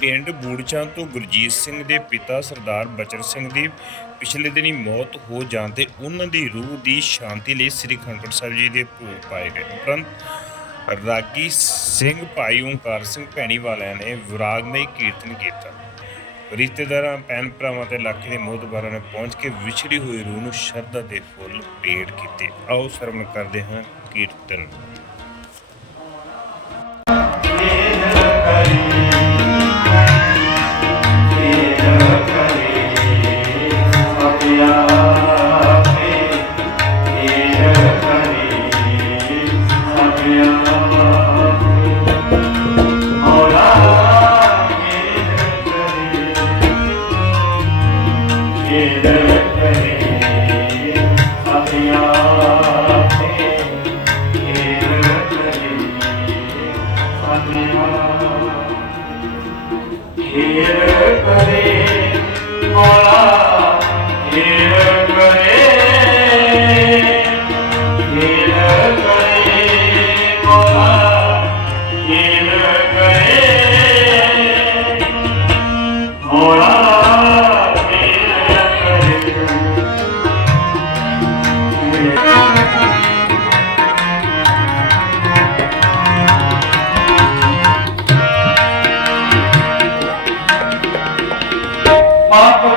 ਪਿੰਡ ਬੂੜਚਾਂ ਤੋਂ ਗੁਰਜੀਤ ਸਿੰਘ ਦੇ ਪਿਤਾ ਸਰਦਾਰ ਬਚਰ ਸਿੰਘ ਦੀ ਪਿਛਲੇ ਦਿਨੀ ਮੌਤ ਹੋ ਜਾਣ ਤੇ ਉਹਨਾਂ ਦੀ ਰੂਹ ਦੀ ਸ਼ਾਂਤੀ ਲਈ ਸ੍ਰੀ ਖੰਡਪੁਰ ਸਾਹਿਬ ਜੀ ਦੇ ਭੋਗ ਪਾਏ ਗਏ। ਉਪਰੰਤ ਰਾਗੀ ਸਿੰਘ ਭਾਈ ਓਮਕਾਰ ਸਿੰਘ ਭੈਣੀ ਵਾਲਿਆਂ ਨੇ ਵਿਰਾਗਮਈ ਕੀਰਤਨ ਕੀਤਾ। ਰਿਸ਼ਤੇਦਾਰਾਂ, ਭੈਣ ਭਰਾਵਾਂ ਤੇ ਲੱਖ ਦੇ ਮੋਹਦਬਾਰਾਂ ਨੇ ਪਹੁੰਚ ਕੇ ਵਿਛੜੀ ਹੋਈ ਰੂਹ ਨੂੰ ਸ਼ਰਧਾ ਦੇ ਫੁੱਲ ਭੇਟ ਕੀਤੇ। ਆਓ ਸ਼ਰਮ ਕਰਦੇ ਹਾਂ ਕੀਰਤਨ।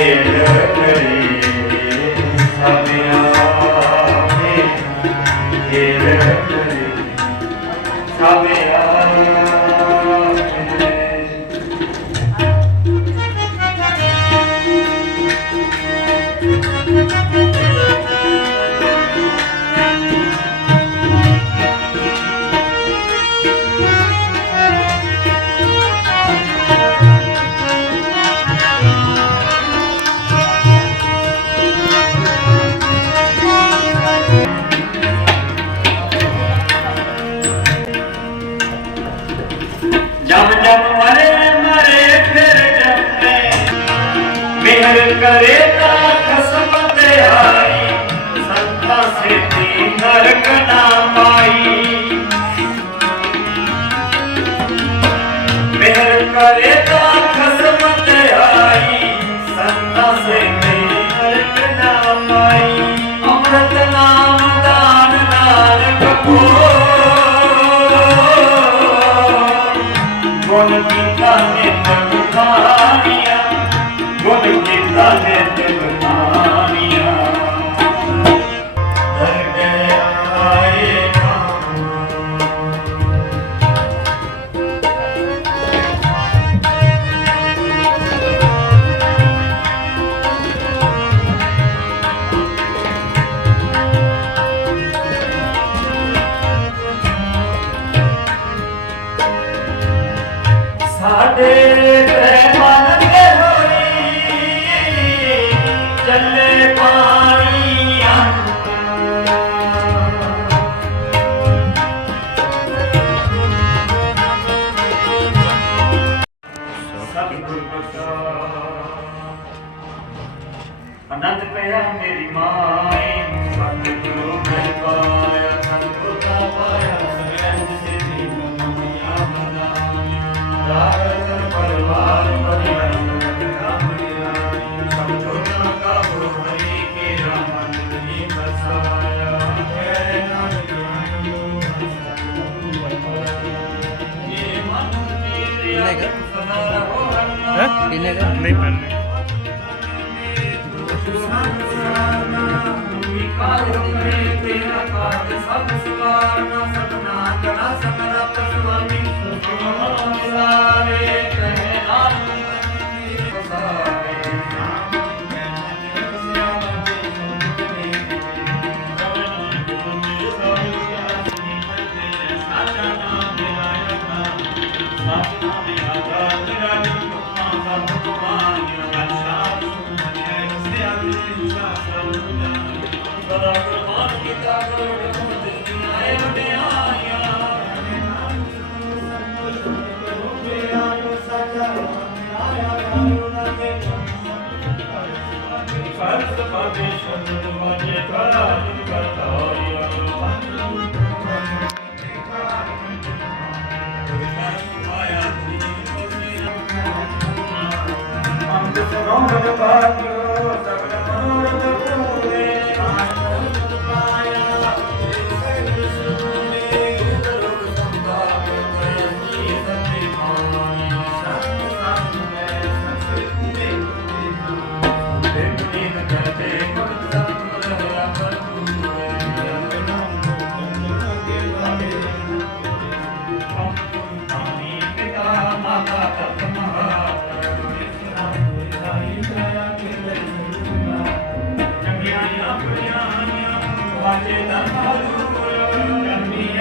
Yeah.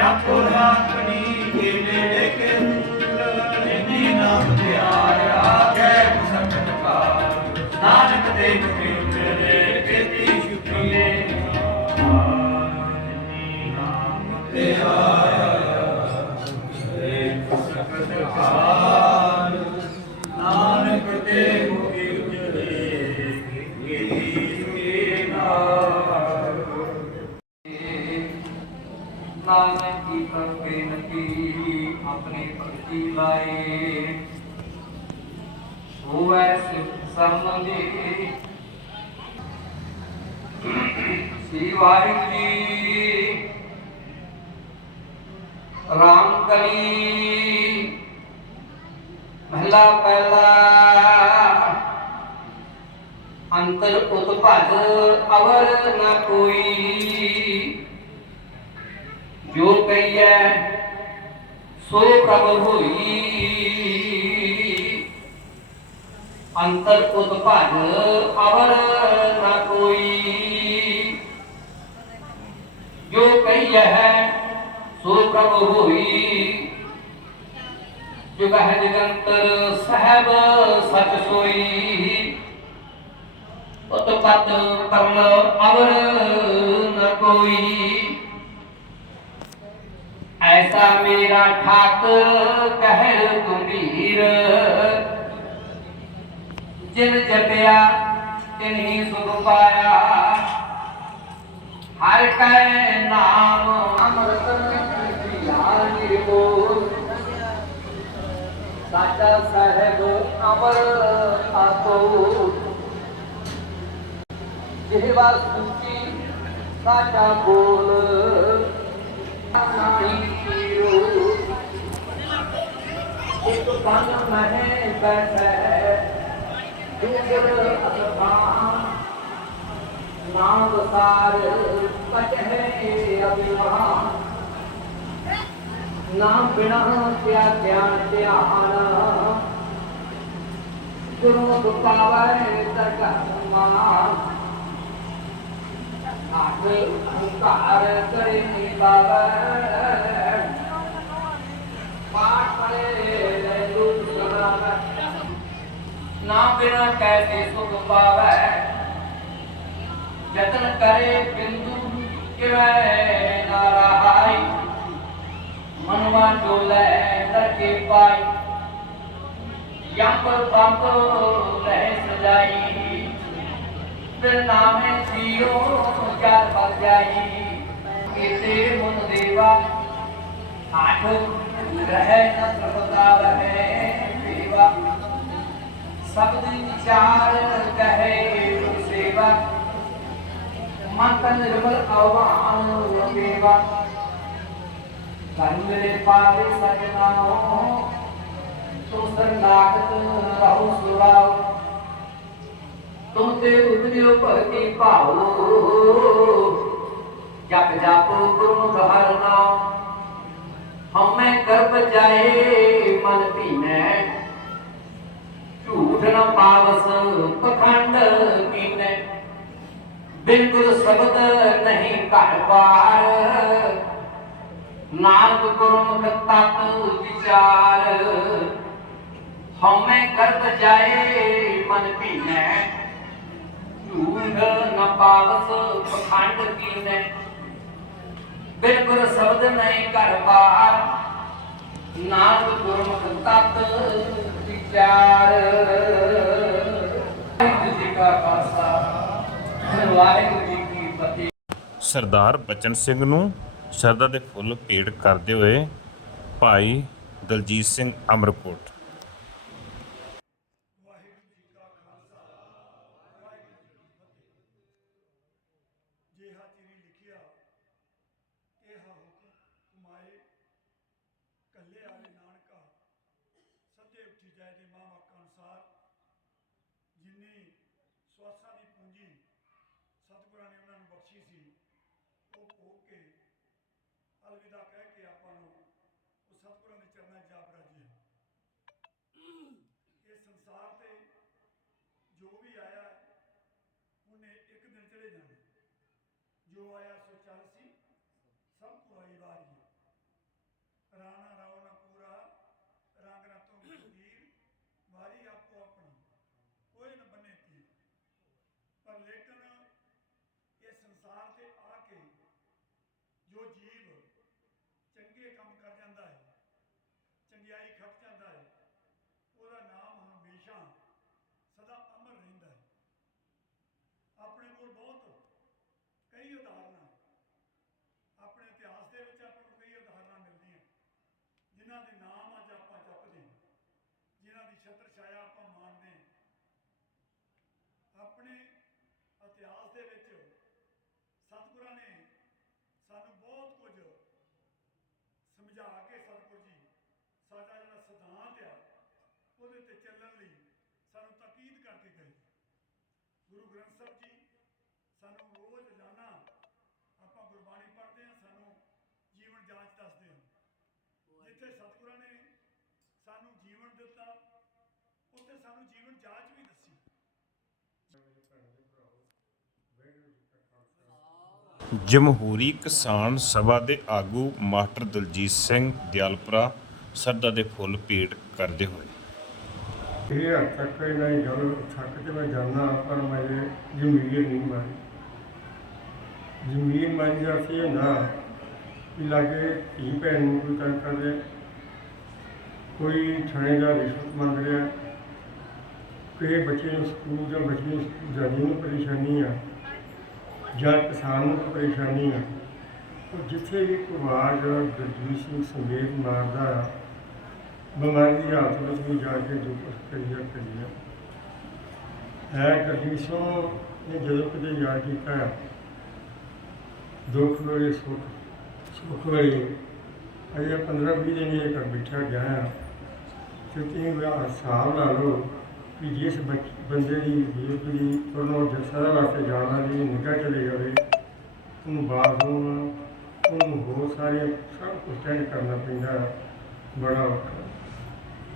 ਕੰਮੀਆਂ ਪੁਰਾਣੀ ਕੇ ਨੇੜੇ ਕੇ ਜਿਨੀ ਨਾਮ ਧਿਆਇਆ ਕੈ ਸਕਤ ਕਾ ਨਾਨਕ ਦੇ ਮੁਖੇ ਤੇਰੇ ਕੀਤੀ ਸ਼ੁਕਰੀਏ ਜਿਨੀ ਨਾਮ ਧਿਆਇਆ ਸਕਤ ਕਾ ਨਾਨਕ ਦੇ ਮੁਖੇ ਉਜਲੇ ਕੀਤੀ ਸ਼ੁਕਰੀਏ ਨਾਨਕ ਕੀ ਪ੍ਰਪੇ ਨਕੀ ਆਪਣੇ ਭਗਤੀ ਲਾਏ ਹੋਵੈ ਸਿਫਤ ਸੰਬੰਧੀ ਸ੍ਰੀ ਵਾਹਿਗੁਰੂ ਜੀ ਰਾਮ ਕਲੀ ਮਹਲਾ ਪਹਿਲਾ ਅੰਤਰ ਉਤਭਜ ਅਵਰ ਨ ਕੋਈ ਜੋ ਕਹੀਐ ਸੋ ਪ੍ਰਭ ਹੋਈ। ਅੰਤਰ ਉਤਭਜ ਅਵਰ ਨ ਕੋਈ। ਜੋ ਕਹੀਐ ਸੋ ਪ੍ਰਭ ਹੋਈ। ਜੋ ਕਹੈ ਨਿਰੰਤਰ, ਸਹਿਬ ਸਚ ਸੋਈ। ਉਤਪਤ ਕਰਮ ਅਵਰ ਨ ਕੋਈ। ਐਸਾ ਮੇਰਾ ਠਾਕੁਰ ਕਹਿ ਗੰਭੀਰ ਜਿਨ ਜਪਿਆ ਤਿਨਹੀ ਸੁਖ ਪਾਇਆ। ਹਰ ਕੈ ਨਾਮ ਅੰਮ੍ਰਿਤ ਪਿਆ ਨਿਰਮੋਲ ਸਾਚਾ ਸਾਹਿਬ ਅਮਰ ਆਪੋ ਜਿਹਵਾ ਸੁਚੀ ਸਾਚਾ ਬੋਲ ਇੱਕ ਕੰਨ ਮਹਿ ਬੈਠੈ ਦੂਜਰ ਅਸਫਾਨ ਨਾਮ ਵਸਾਰ ਪਚਹਿ ਅਭਿਮਾਨ ਨਾਮ ਬਿਨਾ ਤਿਆ ਗਿਆਨ ਧਿਆਨ, ਗੁਰੂ ਦੁਪਾਵੈ ਦਰਗਾਹ ਮਾਨ। ਆਖੇ ਓੰਕਾਰ ਕਰੇ ਨਿਭਾਵੈ ਪਾਠ ਪੜੇ ਲੈ ਦੁਖ ਸੁਣਾਵੈ। ਨਾ ਬਿਨਾ ਕੈਸੇ ਸੁਖ ਪਾਵੈ। ਯਤਨ ਕਰੇ ਬਿੰਦੂ ਕਿਵੈ ਨਾ ਰਹਾਈ। ਮਨਵਾ ਡੋਲੇ ਤਕੇ ਪਾਈ। ਯੰਪ ਬੰਪ ਰਹਿ ਸਜਾਈ। ਫਿਰ ਨਾਮੇ ਜੀਓ ਜਲ ਬਲ ਜਾਈ ਕੀਤੇ ਮੁਨ ਦੇਵਾ ਆਠ ਰਹਿ ਨ ਪ੍ਰਭਤਾ ਰਹੇ ਦੇਵਾ। ਸਬਦ ਵਿਚਾਰ ਕਹੇ ਗੁਰ ਸੇਵਾ। ਮਨ ਤਨ ਨਿਰਮਲ ਆਵਾਨ ਦੇਵਾ। ਧਨ ਮੇਰੇ ਪਾਵੇ ਸਜਨਾਓ ਤੁਮ ਸਰਨਾਗਤ ਤੇ ਉਤਰਿਓ ਭਗਤੀ ਭਾਉ ਜਪ ਜਪ ਗੁਰੂ ਹਰਿ ਨਾਮ। ਹਉਮੈ ਗਰਭ ਜਾਏ ਮਨ ਧੀਨੈ ਝੂਠ ਨ ਪਾਵਸ ਪਖੰਡ ਕੀਨੈ ਬਿਲਕੁਲ ਸ਼ਬਦ ਨਹੀਂ ਘਰ ਬਾਰ ਨਾਨਕ ਗੁਰਮੁਖ ਤਤ ਵਿਚਾਰ। ਹਉਮੈ ਗਰਭ ਜਾਏ ਮਨ ਭੀਨੈ ਝੂਠ ਨ ਪਾਵਸ ਪਖੰਡ ਕੀਨੈ ਬਿਲਕੁਲ ਸ਼ਬਦ ਨਹੀਂ ਘਰ ਬਾਰ ਨਾਨਕ ਗੁਰਮੁਖ ਤਤ ਵਿਚਾਰ। ਜੀ ਕਾ ਖਾਲਸਾ, ਵਾਹਿਗੁਰੂ ਜੀ ਕੀ ਫਤਿਹ। ਸਰਦਾਰ ਬਚਨ ਸਿੰਘ ਨੂੰ ਸ਼ਰਧਾ ਦੇ ਫੁੱਲ ਭੇਟ ਕਰਦੇ ਹੋਏ ਭਾਈ ਦਲਜੀਤ ਸਿੰਘ ਅਮਰਕੋਟ ਜਿਹਾ ਚਿਰੀ ਲਿਖਿਆ ਇਹ ਹੁਕਮ ਕਮਾਏ ਕੱਲੇ ਆਲੇ ਨਾਨਕਾ ਸੱਦੇ ਉੱਠੀ ਜਾਏ ਦੇ ਮਾਂ ਵਾਕਾਂ ਅਨੁਸਾਰ ਜਿੰਨੀ ਸਵਾਸਾਂ ਦੀ ਪੂੰਜੀ ਸਤਿਗੁਰਾਂ ਨੇ ਉਹਨਾਂ ਨੂੰ ਬਖਸ਼ੀ ਸੀ, ਉਹ ਭੋਗ ਕੇ ਅਲਵਿਦਾ ਕਹਿ ਕੇ ਆਪਾਂ ਨੂੰ ਉਹ ਸਤਿਗੁਰਾਂ ਦੇ ਚਰਨਾਂ 'ਚ ਜਾ ਬਰਾਜੀਏ ਇਹ ਸੰਸਾਰ ਤੇ ਜੋ ਵੀ ਆਇਆ, ਉਹਨੇ ਇੱਕ ਦਿਨ ਚਲੇ ਜਾਣਾ। ਜੋ ਆਇਆ ਸੋ ਚੱਲ ਸੀ ਸਭ ਤੋਂ ਆਈ ਵਾਰੀ ਰਾਣਾ ਰਾਉ ਨਾ ਪੂਰਾ ਰੰਗ ਨਾ ਤੁਮ ਸੁਧੀਰ ਵਾਰੀ ਆਪੋ ਆਪਣੀ ਕੋਈ ਨਾ ਬੰਨੇ ਤੀ ਪਰ ਲੇਕਿਨ ਇਹ ਸੰਸਾਰ ਤੇ ਆ ਕੇ ਜੋ ਜੀਵ ਚੰਗੇ ਕੰਮ ਕਰ ਜਾਂਦਾ ਹੈ ਚੰਗਿਆਈ ਖੱਟ ਜਾਂਦਾ ਹੈ ਉਹਦਾ ਨਾਮ ਹਮੇਸ਼ਾ ਸਦਾ ਅਮਰ ਰਹਿੰਦਾ ਹੈ ਆਪਣੇ ਕੋਲ ਬਹੁਤ ਕਈ ਉਦਾਹਰਨਾਂ ਆਪਣੇ ਇਤਿਹਾਸ ਦੇ ਵਿੱਚ ਆਪਾਂ ਨੂੰ ਕਈ ਉਦਾਹਰਨਾਂ ਮਿਲਦੀਆਂ ਜਿਨ੍ਹਾਂ ਦੇ ਨਾਮ ਅੱਜ ਆਪਾਂ ਜਪਦੇ ਹਾਂ ਜਿਨ੍ਹਾਂ ਦੀ ਛਤਰ ਛਾਇਆ ਆਪਾਂ ਮਾਣਦੇ ਹਾਂ ਆਪਣੇ ਇਤਿਹਾਸ ਦੇ ਵਿੱਚ ਸਤਿਗੁਰਾਂ ਨੇ ਸਾਨੂੰ ਬਹੁਤ ਕੁਝ ਸਮਝਾ ਕੇ ਸਤਿਗੁਰ ਜੀ ਸਾਡਾ ਜਿਹੜਾ ਸਿਧਾਂਤ ਆ ਉਹਦੇ ਤੇ ਚੱਲਣ ਲਈ ਸਾਨੂੰ ਤਾਕੀਦ ਕਰਕੇ ਗਏ ਗੁਰੂ ਗ੍ਰੰਥ ਸਾਹਿਬ ਜੀ, ਸਾਨੂੰ ਰੋਜ਼ ਰੋਜ਼ਾਨਾ ਆਪਾਂ ਗੁਰਬਾਣੀ ਪੜ੍ਹਦੇ ਹਾਂ, ਸਾਨੂੰ ਜੀਵਨ ਜਾਂਚ ਦੱਸਦੇ ਹਨ। ਜਿੱਥੇ ਸਤਿਗੁਰਾਂ ਨੇ ਸਾਨੂੰ ਜੀਵਨ ਦਿੱਤਾ, ਉੱਥੇ ਸਾਨੂੰ ਜੀਵਨ ਜਾਂਚ ਵੀ ਦੱਸੀ। ਜਮਹੂਰੀ ਕਿਸਾਨ ਸਭਾ ਦੇ ਆਗੂ ਮਾਸਟਰ ਦਲਜੀਤ ਸਿੰਘ ਦਿਆਲਪੁਰਾ ਸਰਦਾ ਦੇ ਫੁੱਲ ਭੇਟ ਕਰਦੇ ਹੋਏ। ਇਹ ਹੱਦ ਤੱਕ ਇਹਨਾਂ ਦੀ ਗੱਲ ਥੱਕ ਤੇ ਮੈਂ ਜਾਣਾ ਪਰ ਮੇਰੇ ਜ਼ਮੀਰ ਨਹੀਂ ਮਾਰੀ ਜ਼ਮੀਰ ਮਾਰੀ ਦਾ ਸੀ ਹੁੰਦਾ ਕਿ ਲਾਗੇ ਧੀ ਭੈਣ ਨੂੰ ਕੋਈ ਤੰਗ ਕਰ ਰਿਹਾ, ਕੋਈ ਥਾਣੇ ਦਾ ਰਿਸ਼ਵਤ ਮੰਗ ਰਿਹਾ, ਕਿਸੇ ਬੱਚੇ ਨੂੰ ਸਕੂਲ ਜਾਂ ਬੱਚੇ ਨੂੰ ਸਕੂਲ ਜਾਣੀ ਨੂੰ ਪਰੇਸ਼ਾਨੀ ਆ, ਜਾਂ ਕਿਸਾਨ ਨੂੰ ਕੋਈ ਪਰੇਸ਼ਾਨੀ ਆ। ਜਿੱਥੇ ਵੀ ਕੋਈ ਆਵਾਜ਼ ਦਲਜੀਤ ਸਿੰਘ ਸੰਗੀਤ ਮਾਰਦਾ ਬਿਮਾਰੀ ਦੀ ਹਾਲਤ ਵਿੱਚ ਵੀ ਜਾ ਕੇ ਜੋ ਕਰੀਆ ਕਰੀਆ ਹੈ ਗਰਮੀਸੋਂ ਨੇ ਜਦੋਂ ਕਿਤੇ ਯਾਦ ਕੀਤਾ ਹੈ ਦੁੱਖ ਵੇਲੇ ਸੁੱਖ ਸੁੱਖ ਵੇਲੇ। ਅਜੇ 15 20 ਦਿਨ ਇਹ ਕਰ ਬਿਠਾ ਗਿਆ ਹੈ ਤੇ ਤੁਸੀਂ ਹਿਸਾਬ ਲਾ ਲਓ ਕਿ ਜਿਸ ਬੱਚ- ਬੰਦੇ ਦੀ ਬਜ਼ੁਰਗ ਦੀ ਤੁਰਨੋਂ ਜਸਰਾ ਵਾਸਤੇ ਜਾਣਾ ਦੀ ਨਿਗਾਹ ਚਲੇ ਜਾਵੇ, ਉਹਨੂੰ ਬਾਥਰੂਮ, ਉਹਨੂੰ ਬਹੁਤ ਸਾਰੇ ਸਭ ਕੁਝ ਟੈਂਡ ਕਰਨਾ ਪੈਂਦਾ ਬੜਾ ਔਖਾ।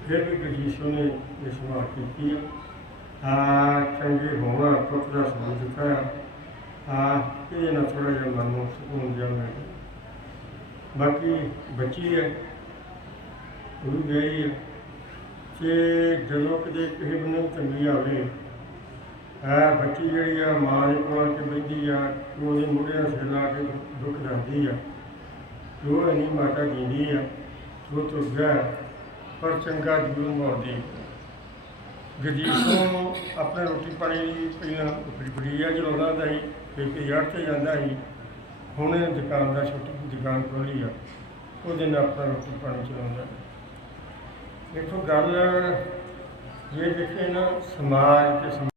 ਫਿਰ ਵੀ ਗਜੀਸ਼ੋ ਨੇ ਇਹ ਸਮਾਂ ਕੀਤੀ ਆ ਚੰਗੇ ਹੋਣਾ ਪੁੱਤ ਦਾ ਸਬੂਤ ਦਿੱਤਾ ਆ। ਇਹ ਨਾ ਥੋੜਾ ਜਿਹਾ ਮਨ ਨੂੰ ਸਕੂਨ ਜਿਹਾ ਮਿਲ ਬਾਕੀ ਬੱਚੀ ਹੈ ਉਹ ਵੀ ਗਈ ਹੈ ਕਿ ਜਦੋਂ ਕਿਤੇ ਕਿਸੇ ਬੰਦੇ ਨੂੰ ਤੰਗੀ ਆਵੇ ਆ ਬੱਚੀ ਜਿਹੜੀ ਆ ਮਾਂ ਦੇ ਕੋਲ ਕੇ ਬੈਠੀ ਆ, ਤੇ ਉਹਦੇ ਮੁੰਡਿਆਂ ਸਿਰ ਲਾ ਕੇ ਦੁੱਖ ਦੱਸਦੀ ਆ। ਜੋ ਨਹੀਂ ਮਾਤਾ ਜਿੰਦੀ ਆ ਉਹ ਤੁਰ ਗਿਆ। ਪਰ ਚੰਗਾ ਜੀਵਨ ਮੋੜਦੀ। ਗਜੀਸ਼ੋਂ ਆਪਣੇ ਰੋਟੀ ਪਾਣੀ ਪਹਿਲਾਂ ਬੜੀ ਬੜੀਆ ਚਲਾਉਂਦਾ ਹੁੰਦਾ ਸੀ ਫਿਰ ਕੇ ਯਾਰ ਤੇ ਜਾਂਦਾ ਸੀ, ਹੁਣ ਇਹ ਦੁਕਾਨ ਦਾ ਛੋਟੀ ਜਿਹੀ ਦੁਕਾਨ ਖੋਲੀ ਆ, ਉਹਦੇ ਨਾਲ ਆਪਣਾ ਰੋਟੀ ਪਾਣੀ ਚਲਾਉਂਦਾ। ਦੇਖੋ ਗੱਲ ਇਹ ਦੇਖੇ ਨਾ ਸਮਾਜ ਤੇ